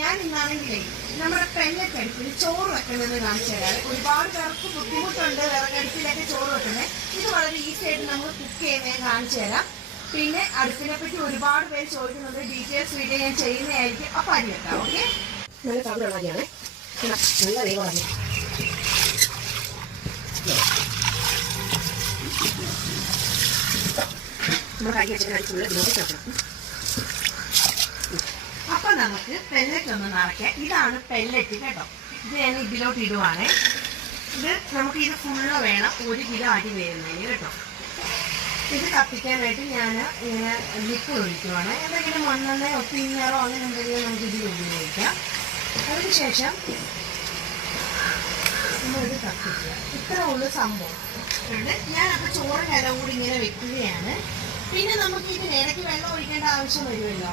ഞാൻ ഇന്നാണെങ്കിലേ നമ്മുടെ അടുപ്പിൽ ചോറ് വെക്കുന്നത് കാണിച്ചു തരാം. ഒരുപാട് പേർക്ക് ബുദ്ധിമുട്ടുണ്ട് വിറകടുപ്പിലൊക്കെ ചോറ് വെക്കുന്നത്. ഇത് വളരെ ഈസി ആയിട്ട് നമുക്ക് കുക്ക് ചെയ്യുന്നത് കാണിച്ചു തരാം. പിന്നെ അടുപ്പിനെ പറ്റി ഒരുപാട് പേര് ചോദിക്കുന്നുണ്ട്. ഡീറ്റെയിൽസ് വീഡിയോ ഞാൻ ചെയ്യുന്നതായിരിക്കും. അപ്പം അരി വെക്കാം ഓക്കെ നമ്മൾ കാര്യം വെച്ചിട്ട് അടിച്ചുള്ള ഇതിലോട്ട് ചേർക്കണം നമുക്ക് പെല്ലറ്റ് ഒന്ന് നിറയ്ക്കാം ഇതാണ് പെല്ലറ്റ് കേട്ടോ ഇത് ഞാൻ ഇതിലോട്ട് ഇടുവാണേ. ഇത് നമുക്ക് ഇത് ഫുള്ള് വേണം. ഒരു കിലോ അരി വേണമെങ്കിൽ കേട്ടോ. ഇത് കത്തിക്കാനായിട്ട് ഞാൻ ഇങ്ങനെ ലിപ്പ് ഒഴിക്കുവാണ്. എന്തെങ്കിലും മണ്ണെണ്ണ ഒത്തിരിഞ്ഞാറോ അങ്ങനെ എന്തെങ്കിലും നമുക്ക് ഇതിൽ ഉപയോഗിക്കാം. അതിനുശേഷം നമ്മളിത് കത്തിക്കുക. ഇത്ര ഉള്ളു സംഭവം. ഞാനപ്പോൾ ചോറ് കലം കൂടി ഇങ്ങനെ വെക്കുകയാണ്. പിന്നെ നമുക്ക് ഇതിന് ഇടയ്ക്ക് വെള്ളം ഒഴിക്കേണ്ട ആവശ്യം വരുമല്ലോ.